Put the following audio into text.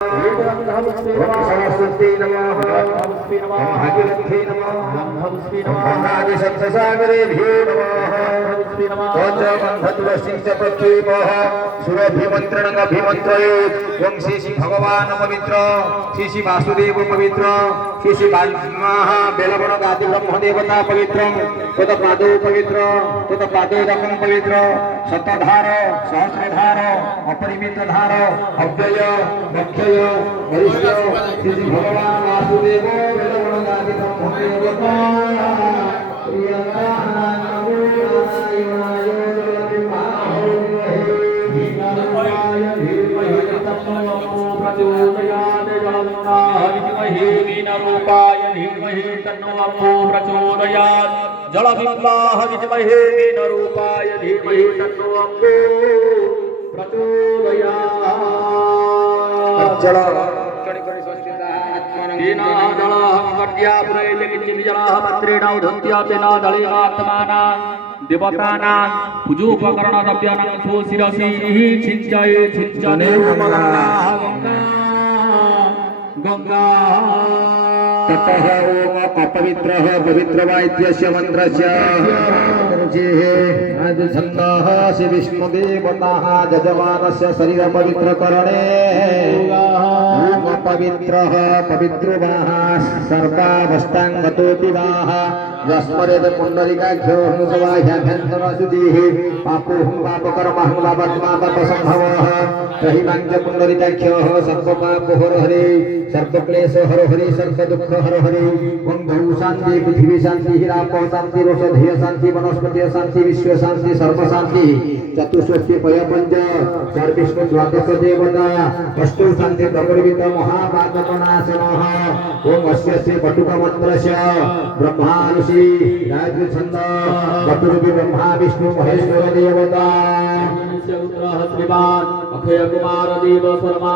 सरस्वती नमः भागीरथी नमः सप्तसागरेभ्यो नमः बन्धतुलसिंह पृथ्वीमः सुरभिमन्त्रणमभिमन्त्रये ओं श्री भगवान पवित्र श्री वासुदेव पवित्र श्री वाल्मीः बेलवन गादि ब्रह्म देवता पवित्र तद पादौ पवित्र तद पादोदकं पवित्र शतधार सहस्रधार अपरिमित धार अव्यय अक्षय वरिष्ठ श्री भगवान वासुदेव बेलवन गादि ब्रह्म देवता रूपाय धीमहि तन्नो अप्पो प्रचोदयात् जलबिम्बाः विद्महे मीनरूपाय धीमहि तन्नो अप्पो प्रचोदयात् देवतानां पूजोपकरणद्रव्याणां शिरसि छिञ्चये छिञ्चने गंगा ततः ओम अपवित्रः पवित्रवाद्यस्य मन्त्रस्य आज छन्दः श्री विष्णुदेवताः यजमानस्य शरीर पवित्रकरणे ओम पवित्रः पवित्रवाः सर्वावस्थाङ्गतोऽतिवाः यस्मरेद पुण्डरीकाख्यो हंसवाह्याभ्यन्तरशुचिः पापोऽहं पापकर्महं पापात्मा पापसम्भवः रहिमाञ्च पुण्डरीकाख्योः सर्वपापहरो सर्वक्लेश हरो हरि सर्वदुःख हरो हरि ओं भू शांति पृथ्वी शांति हिरापो शांति रोषधीय शांति वनस्पति शांति विश्व शांति सर्व शांति चतुष्षष्टि पयपंच सर्विष्णु द्वादश देवता अष्टौ शांति प्रवर्वित महापातकनाशनः ओं अस्य श्री बटुक मंत्रस्य ब्रह्मा ऋषि गायत्री छंद बटुक ब्रह्मा विष्णु महेश्वर देवता श्रीमान अक्षय कुमार देव शर्मा